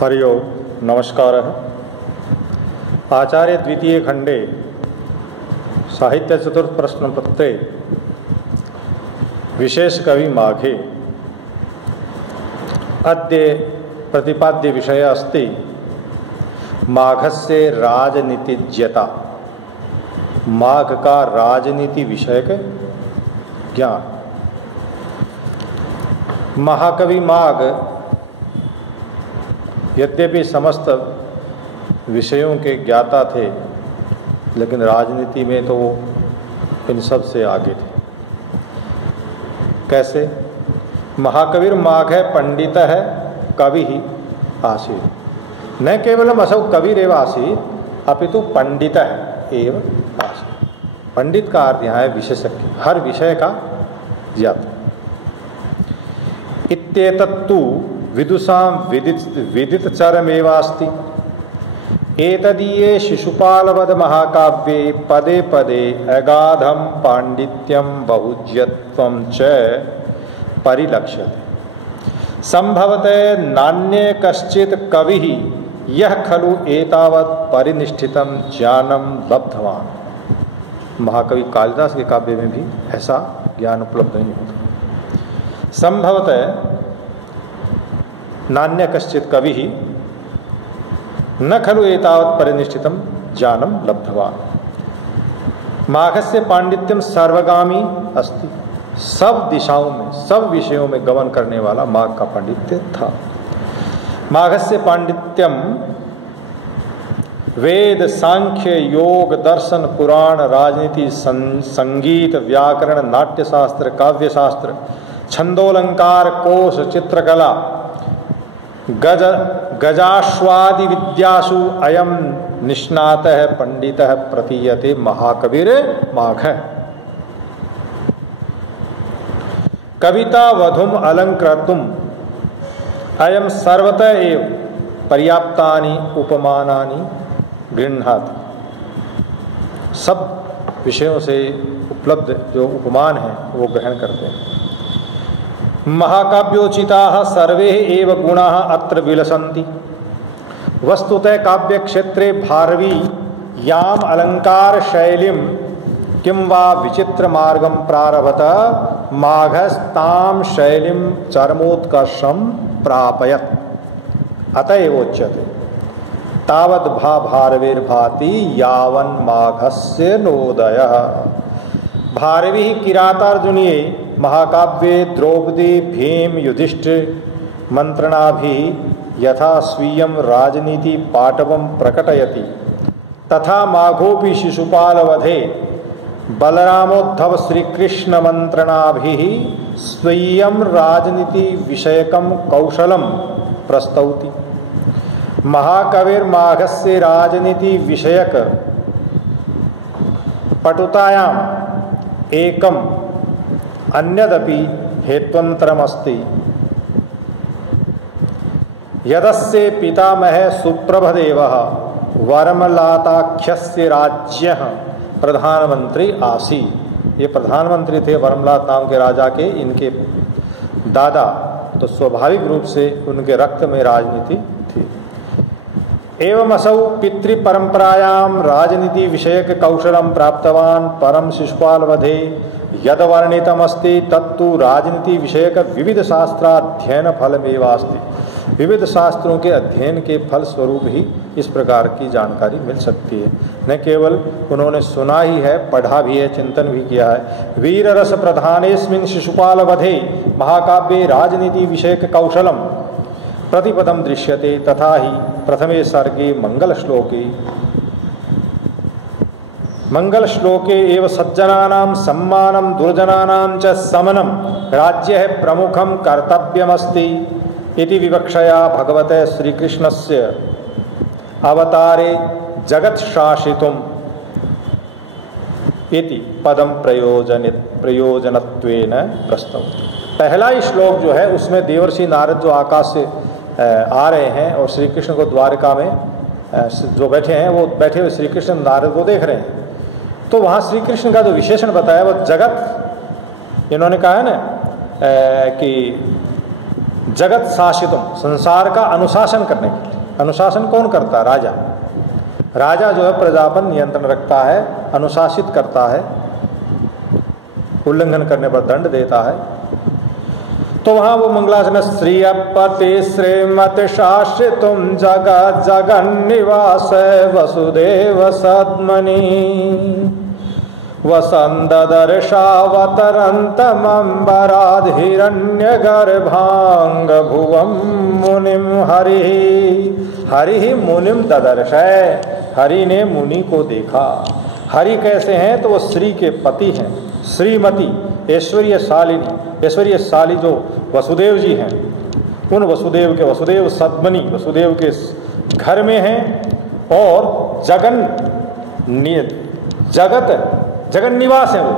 हरि ओम नमस्कारः। आचार्य द्वितीय खंडे साहित्य चतुर्थ प्रश्न पत्रे विशेष कवि माघे अद्य प्रतिपाद्य विषय अस्ति माघस्य राजनीतिज्ञता। माघ का राजनीति विषयक ज्ञान। महाकवि माघ यद्यपि समस्त विषयों के ज्ञाता थे, लेकिन राजनीति में तो वो इन सब से आगे थे। कैसे? महाकविर माघ है, पंडित है, कवि ही आसीत्। न केवलम असौ कविरेव आसीत् अपितु पंडित एव आसीत्। पंडित का अर्थ यहाँ है विशेषज्ञ, हर विषय का ज्ञाता। इत्येतत्तु विदुषां विदित चरमेवास्ति। एतदीये शिशुपालवद महाकाव्ये पदे पदे अगाधं पांडित्यं बहुज्यत्वं च परिलक्ष्यते। संभवतः नान्य कश्चित् कविः यः खलु एतावत् परिनिष्ठितं ज्ञानं लब्धवान्। महाकवि कालिदास के काव्य में भी ऐसा ज्ञान उपलब्ध नहीं होता। संभवतः नान्य कश्चित् कवि न खलु एतावत् परिनिष्ठितं ज्ञानं लब्धवान्। माघस्य पांडित्यम सर्वगामी अस्ति। सब दिशाओं में, सब विषयों में गमन करने वाला माघ का पांडित्य था। माघस्य पांडित्यम वेद, सांख्य, योग, दर्शन, पुराण, राजनीति, संगीत, व्याकरण, नाट्यशास्त्र, काव्यशास्त्र, छंदोलंकार, कोश, चित्रकला, गजाश्वादि विद्यासु अयम निष्णातः पंडितः प्रतीयते महाकविर माघ। कविता वधुम अलंकृतुम अयम सर्वतः एव पर्याप्तानि उपमानानि गृह्णाति। सब विषयों से उपलब्ध जो उपमान है वो ग्रहण करते हैं। महाकाव्योचिताः सर्वे एव गुणाः अत्र विलसन्ति। वस्तुतः काव्य क्षेत्रे भारवी याम अलंकार शैलीं किं वा विचित्र मार्गं प्रारभत माघस्तां शैलीं चरमोत्कर्षं प्रापयत्। अतएवोच्यते तावद् भारवीर्भाति यावन् माघस्य नोदयः। भारवी किरातार्जुनीये महाकाव्ये द्रौपदी भीम युधिष्ठिर मंत्रणाभि यथा स्वीयं राजनीति पाटवं प्रकटयति तथा माघोपि शिशुपालवधे बलरामोद्धव श्रीकृष्ण मंत्रणाभि स्वीयं राजनीति विषयकं कौशलं प्रस्तौति। महाकविर्माघस्य राजनीति विषयक पटुतायाम् एकम अन्यदपि हेत्वन्तरमस्ति। यदस्य पितामह सुप्रभदेवः वर्मलाताख्यस्य राज्यः प्रधानमंत्री आसीत्। ये प्रधानमंत्री थे वर्मलात नाम के राजा के, इनके दादा, तो स्वाभाविक रूप से उनके रक्त में राजनीति थी। एवं असौ पितृपरंपरायां राजनीति विषयक कौशलं प्राप्तवान्। परम शिशुपालवधे यद वर्णितमस्ति तत्तु राजनीति विषयक विविध शास्त्राध्ययन फलमेवास्ति। विविध शास्त्रों के अध्ययन के फल स्वरूप ही इस प्रकार की जानकारी मिल सकती है। न केवल उन्होंने सुना ही है, पढ़ा भी है, चिंतन भी किया है। वीर रस प्रधानेस्मिन् शिशुपालवधे महाकाव्ये राजनीति विषयक कौशलम प्रतिपदम दृश्यते। तथा ही प्रथमे सर्गे मंगल श्लोके एव सज्जनानां सम्मानं दुर्जनानां च समनं राज्य प्रमुखं कर्तव्यमस्ति इति विवक्षया भगवते श्रीकृष्णस्य अवतारे जगत् शासितुम् इति पदम प्रयोजनत्वेन प्रस्तौति। पहला ही श्लोक जो है उसमें देवर्षि नारद जो आकाश से आ रहे हैं और श्री कृष्ण को द्वारका में जो बैठे हैं, वो बैठे हुए श्री कृष्ण नारद को देख रहे हैं। तो वहाँ श्री कृष्ण का जो विशेषण बताया वो जगत, इन्होंने कहा है ना कि जगत शासितम, संसार का अनुशासन करने के लिए। अनुशासन कौन करता है? राजा। राजा जो है प्रजा पर नियंत्रण रखता है, अनुशासित करता है, उल्लंघन करने पर दंड देता है। तो वहां वो मंगलाचरण श्रीयपति श्रीमत शासितुम जगत जगन्निवास वसुदेव सद्मनि वसंदर्शावतरन्तमंबराद हिरण्यगर्भांग भुवम मुनिम हरि। हरि मुनिम ददर्श है, हरि ने मुनि को देखा। हरि कैसे हैं? तो वो श्री के पति हैं, श्रीमती ऐश्वर्यशालिनी, ऐश्वर्यशाली जो वसुदेव जी हैं, उन वसुदेव के वसुदेव सद्मनि, वसुदेव के घर में हैं। और जगन निवास है वो,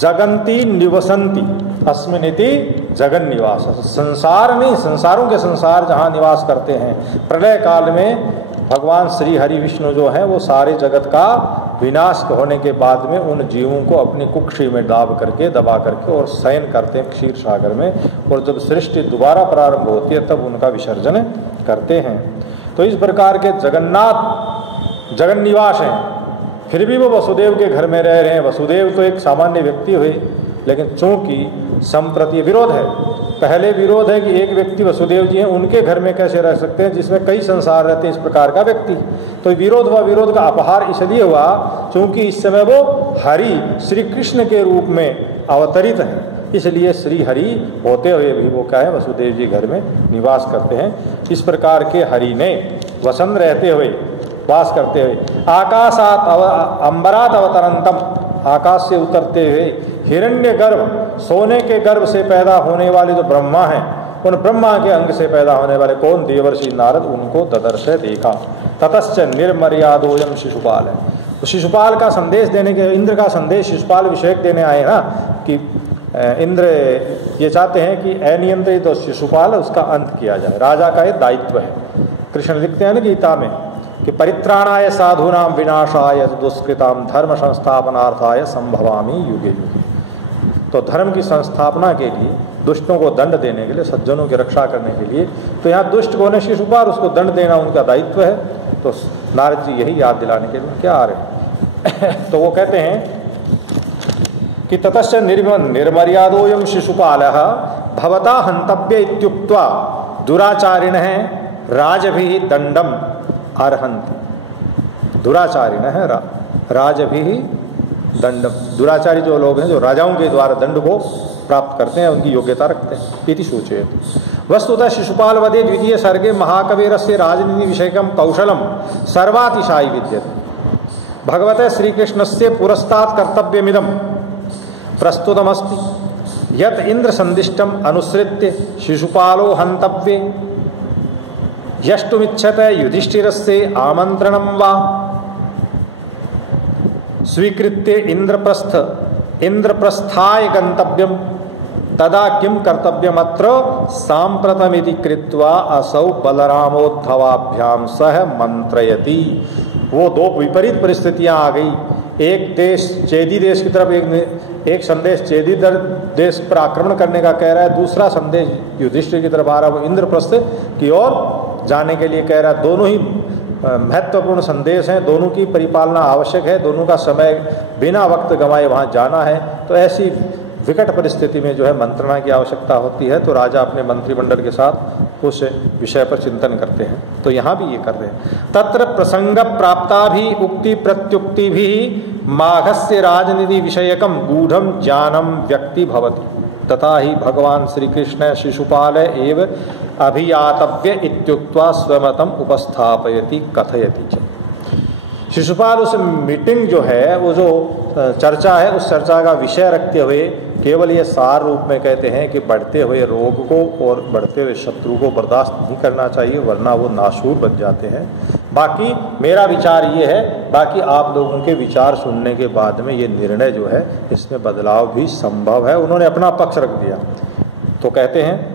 जगंती निवसंती अस्मिनिति जगन निवास। संसार नहीं, संसारों के संसार जहाँ निवास करते हैं। प्रलय काल में भगवान श्री हरि विष्णु जो हैं वो सारे जगत का विनाश होने के बाद में उन जीवों को अपनी कुक्षी में दबा करके और शयन करते हैं क्षीर सागर में। और जब सृष्टि दोबारा प्रारंभ होती है तब उनका विसर्जन करते हैं। तो इस प्रकार के जगन्नाथ जगन निवास हैं। फिर भी वो वसुदेव के घर में रह रहे हैं। वसुदेव तो एक सामान्य व्यक्ति हुए, लेकिन चूंकि संप्रति विरोध है। पहले विरोध है कि एक व्यक्ति वसुदेव जी हैं, उनके घर में कैसे रह सकते हैं जिसमें कई संसार रहते हैं इस प्रकार का व्यक्ति। तो विरोध हुआ, विरोध का अपहार इसलिए हुआ क्योंकि इस समय वो हरि श्री कृष्ण के रूप में अवतरित है। इसलिए श्री हरि होते हुए भी वो क्या है, वसुदेव जी घर में निवास करते हैं। इस प्रकार के हरि ने वसंत रहते हुए, वास करते हुए, आकाशात अंबरात अवतरंतम, आकाश से उतरते हुए, हिरण्य गर्भ, सोने के गर्भ से पैदा होने वाले जो ब्रह्मा हैं, उन ब्रह्मा के अंग से पैदा होने वाले कौन? देवर्षि नारद, उनको ददर्श देखा। ततश्च निर्मर्यादोयम शिशुपाल है। तो शिशुपाल का संदेश देने के, इंद्र का संदेश शिशुपाल विषयक देने आए ना, कि इंद्र ये चाहते हैं कि अनियंत्रित तो शिशुपाल उसका अंत किया जाए। राजा का ये दायित्व है। कृष्ण लिखते हैं ना गीता में कि परित्राणाय साधूनाम विनाशाय दुष्कृताम धर्म संस्थापनार्थाय संभवामि युगे युगे। तो धर्म की संस्थापना के लिए, दुष्टों को दंड देने के लिए, सज्जनों की रक्षा करने के लिए, तो यहाँ दुष्ट कौन है? शिशुपाल, उसको दंड देना उनका दायित्व है। तो नारद जी यही याद दिलाने के लिए क्या आ रहे हैं। तो वो कहते हैं कि ततश्च निर्मर्यादोयम शिशुपालः भवता हंतव्य इत्युक्त्वा दुराचारिणः राजभिः दंडम अर्हन्ति। दुराचारिणः राजभिः दंडम, दुराचारी जो लोग हैं, जो राजाओं के द्वारा दंड को प्राप्त करते हैं, उनकी योग्यता रखते हैं। इति सूचयति। वस्तुतः शिशुपाल वधे द्वितीय सर्गे महाकवेरस्य राजनीति विषयकम कौशलम सर्वातिशायि विद्यते। भगवते श्रीकृष्णस्य पुरस्तात् कर्तव्यमिदं प्रस्तुतमस्ति यत् इंद्र संदिष्टम अनुसृत्य शिशुपालो हंतव्ये यष्टुमिच्छते युधिष्ठिरस्य आमंत्रणं वा स्वीकृत्य इंद्रप्रस्थाय गंतव्यम तदा किम कर्तव्यमत्र सांप्रतमिति कृत्वा असौ बलरामोद्धवाभ्याम सह मंत्रयति। वो दो विपरीत परिस्थितियां आ गई। एक देश चेदी देश की तरफ एक संदेश चेदी देश पर आक्रमण करने का कह रहा है, दूसरा संदेश युधिष्ठिर की तरफ आ रहा है, वो इंद्रप्रस्थ की ओर जाने के लिए कह रहा है। दोनों ही महत्वपूर्ण संदेश हैं, दोनों की परिपालना आवश्यक है, दोनों का समय बिना वक्त गंवाए वहाँ जाना है। तो ऐसी विकट परिस्थिति में जो है मंत्रणा की आवश्यकता होती है। तो राजा अपने मंत्रिमंडल के साथ उस विषय पर चिंतन करते हैं। तो यहाँ भी ये कर रहे हैं। तत्र प्रसंग प्राप्ता भी उक्ति प्रत्युक्ति भी माघस्य राजनीति विषयकम गूढ़म ज्ञानम व्यक्ति भवति तथा ही भगवान श्री कृष्ण शिशुपाल एव अभियातव्य इत्युक्त्वा स्वमतम उपस्थापयति कथयति च। शिशुपाल उस मीटिंग जो है, वो जो चर्चा है, उस चर्चा का विषय रखते हुए केवल ये सार रूप में कहते हैं कि बढ़ते हुए रोग को और बढ़ते हुए शत्रु को बर्दाश्त नहीं करना चाहिए, वरना वो नासूर बन जाते हैं। बाकी मेरा विचार ये है, बाकी आप लोगों के विचार सुनने के बाद में ये निर्णय जो है, इसमें बदलाव भी संभव है। उन्होंने अपना पक्ष रख दिया। तो कहते हैं,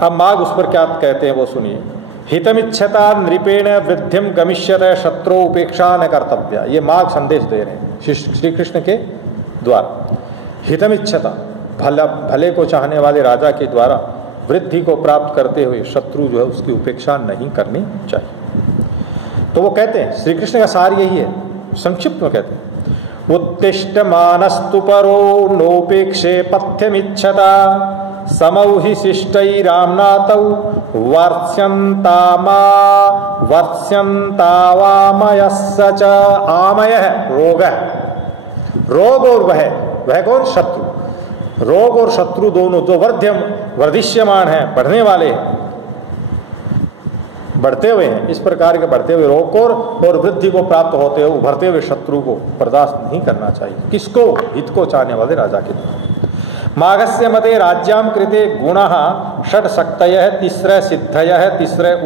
अब माघ उस पर क्या कहते हैं वो सुनिए। हितमिच्छता नृपेण वृद्धिम गमिष्यते शत्रु उपेक्षा न कर्तव्य। ये माघ संदेश दे रहे हैं श्री कृष्ण के द्वारा। हितमिच्छता, भले को चाहने वाले राजा के द्वारा वृद्धि को प्राप्त करते हुए शत्रु जो है उसकी उपेक्षा नहीं करनी चाहिए। तो वो कहते हैं, श्री कृष्ण का सार यही है, संक्षिप्त में कहते हैं, उत्तिष्ठ मानस्तु परो नोपेक्षे पथ्यमिच्छता समौ हि शिष्टैराम्नातौ वर्ष्यन्तावामयस्य च। आमय है रोग है, रोग और वह कौन? शत्रु। रोग और शत्रु दोनों जो वर्धिष्यमान है, बढ़ने वाले हैं, बढ़ते हुए हैं, इस प्रकार के बढ़ते हुए रोग को और वृद्धि को प्राप्त होते हुए उभरते हुए शत्रु को बर्दाश्त नहीं करना चाहिए। किसको? हित को चाहने वाले राजा के द्वारा। माघस्य मते राज्याम कृते गुणः षट् शक्तयः तिस्रः सिद्धयः तिस्रः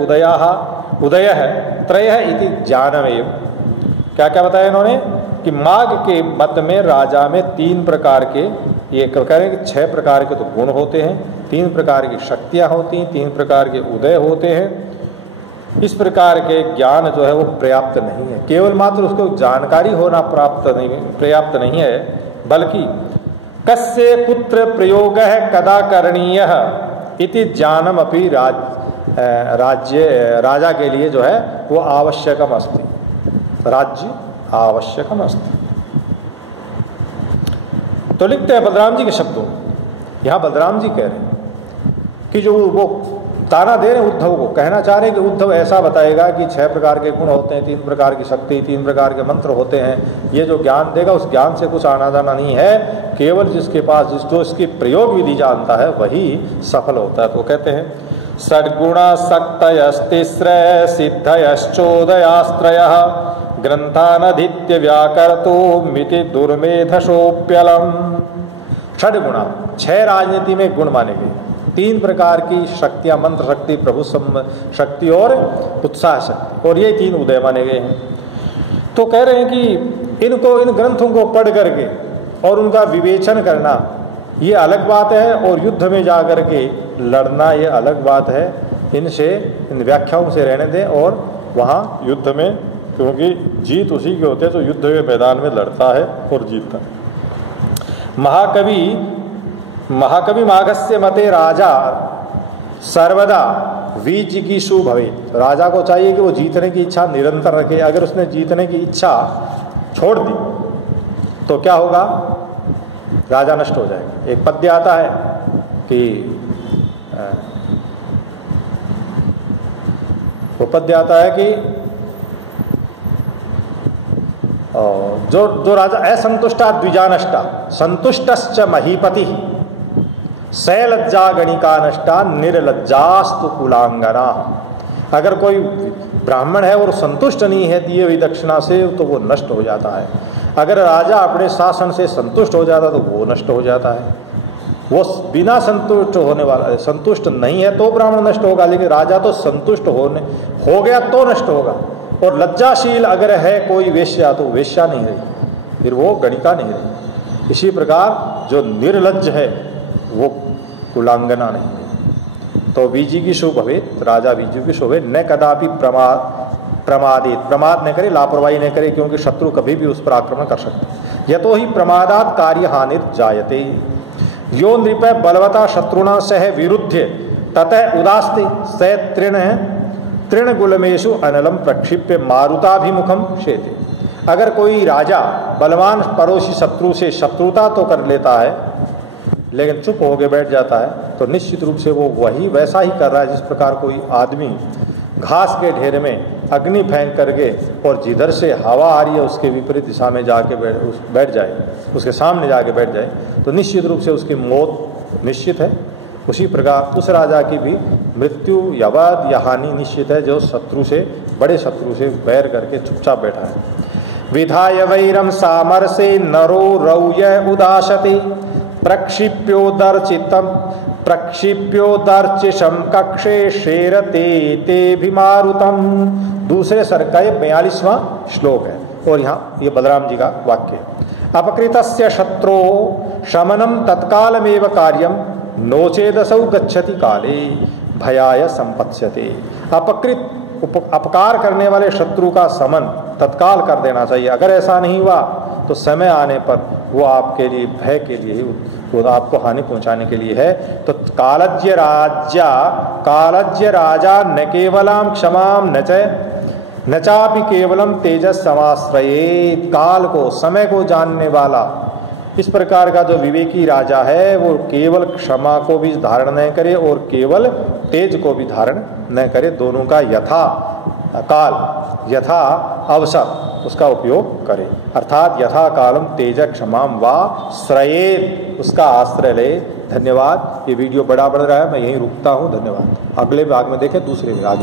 उदयः त्रयः इति ज्ञानमेव। क्या क्या बताया इन्होंने कि माघ के मत में राजा में 3 प्रकार के, ये करें कि 6 प्रकार के तो गुण होते हैं, 3 प्रकार की शक्तियां होती हैं, 3 प्रकार के उदय होते हैं। इस प्रकार के ज्ञान जो है वो पर्याप्त नहीं है, केवल मात्र उसको जानकारी होना पर्याप्त नहीं है, बल्कि कस्य कुत्र प्रयोग है कदा करणीय इति ज्ञानम अपि राजा के लिए जो है वो आवश्यकम अस्ति, राज्य आवश्यकम अस्ति। तो लिखते हैं बलराम जी के शब्दों, यहाँ बलराम जी कह रहे हैं कि जो वो ताना दे रहे उद्धव को, कहना चाह रहे हैं कि उद्धव ऐसा बताएगा कि 6 प्रकार के गुण होते हैं, 3 प्रकार की शक्ति, 3 प्रकार के मंत्र होते हैं, ये जो ज्ञान देगा उस ज्ञान से कुछ आना जाना नहीं है, केवल जिसके पास जो इसकी प्रयोग विधि जानता है वही सफल होता है। तो कहते हैं षड्गुणा शक्तयस्तिस्रः सिद्धयश्चोदयास्त्रयः ग्रंथानधीत्य व्याकर्तो मिति दुर्मेधशोप्यलम। षड्गुणा 6 राजनीति में गुण माने गए, 3 प्रकार की शक्तियां, मंत्र शक्ति, प्रभु शक्ति और उत्साह शक्ति, और ये 3 उदय माने गए हैं। तो कह रहे हैं कि इनको, इन ग्रंथों को पढ़ करके और उनका विवेचन करना ये अलग बात है, और युद्ध में जा कर के लड़ना ये अलग बात है। इनसे, इन व्याख्याओं से रहने दें और वहाँ युद्ध में, क्योंकि जीत उसी के होते हैं जो युद्ध के मैदान में लड़ता है और जीतता है। महाकवि माघस्य मते राजा सर्वदा विजिगीषु भवेत्। राजा को चाहिए कि वो जीतने की इच्छा निरंतर रखे। अगर उसने जीतने की इच्छा छोड़ दी तो क्या होगा? राजा नष्ट हो जाएगा। एक पद्य आता है कि वो पद्य आता है कि जो राजा असंतुष्टा द्विजानष्टा संतुष्टश्च महीपति सैलज्जा गणिका नष्टा निर्लज्जास्तु कुलांगना। अगर कोई ब्राह्मण है और संतुष्ट नहीं है दिए हुई दक्षिणा से तो वो नष्ट हो जाता है। अगर राजा अपने शासन से संतुष्ट हो जाता तो वो नष्ट हो जाता है। वो बिना संतुष्ट होने वाला, संतुष्ट नहीं है तो ब्राह्मण नष्ट होगा, लेकिन राजा तो संतुष्ट हो गया तो नष्ट होगा। और लज्जाशील अगर है कोई वेश्या तो वेश्या नहीं रही, फिर वो गणिका नहीं रही। इसी प्रकार जो निर्लज्ज है वो कुलांगना नहीं रही। तो विजिगीषु भवेत्, राजा विजिगीषु भवेत्, न कदापि प्रमादित, प्रमाद न करे, लापरवाही न करे, क्योंकि शत्रु कभी भी उस पर आक्रमण कर सकते। यतो ही प्रमादात कार्य हानिर जायते। यो नृप बलवता शत्रुणा सह विरुद्ध ततः उदास्ते स तृणगुलमेशु अनलम प्रक्षिप्य मारुताभिमुखम शेते। अगर कोई राजा बलवान पड़ोसी शत्रु से शत्रुता तो कर लेता है लेकिन चुप होकर बैठ जाता है, तो निश्चित रूप से वो वही वैसा ही कर रहा है जिस प्रकार कोई आदमी घास के ढेर में अग्नि फेंक करके और जिधर से हवा आ रही है उसके विपरीत दिशा में जाके बैठ जाए, उसके सामने जाके बैठ जाए, तो निश्चित रूप से उसकी मौत निश्चित है। उसी प्रकार उस राजा की भी मृत्यु या वध या हानि निश्चित है जो शत्रु से, बड़े शत्रु से बैर करके चुपचाप बैठा है। विधाय वैरम सामरसे नरो रौय उदासते प्रक्षिप्योदर्चिषम कक्षे शेरते तेभिमारुतम। दूसरे सर्ग का ये 42वां श्लोक है और यहाँ ये बलराम जी का वाक्य है। अपकृतस्य शत्रो शमनम तत्कालमेव कार्यम नोचेदसौ गच्छति काले भयाय संपत्स्यते। अपकार करने वाले शत्रु का समन तत्काल कर देना चाहिए। अगर ऐसा नहीं हुआ तो समय आने पर वो आपके लिए भय के लिए ही वो तो आपको हानि पहुंचाने के लिए है। तो कालज्य राजा न केवलम क्षमाम न चापि केवलम तेजस समाश्रयेत। काल को, समय को जानने वाला इस प्रकार का जो विवेकी राजा है वो केवल क्षमा को भी धारण न करे और केवल तेज को भी धारण न करे, दोनों का यथा काल यथा अवसर उसका उपयोग करे। अर्थात यथा कालम तेज क्षमाम वा श्रयेत, उसका आश्रय ले। धन्यवाद। ये वीडियो बड़ा बढ़ रहा है, मैं यहीं रुकता हूँ। धन्यवाद। अगले भाग में देखें दूसरे भाग।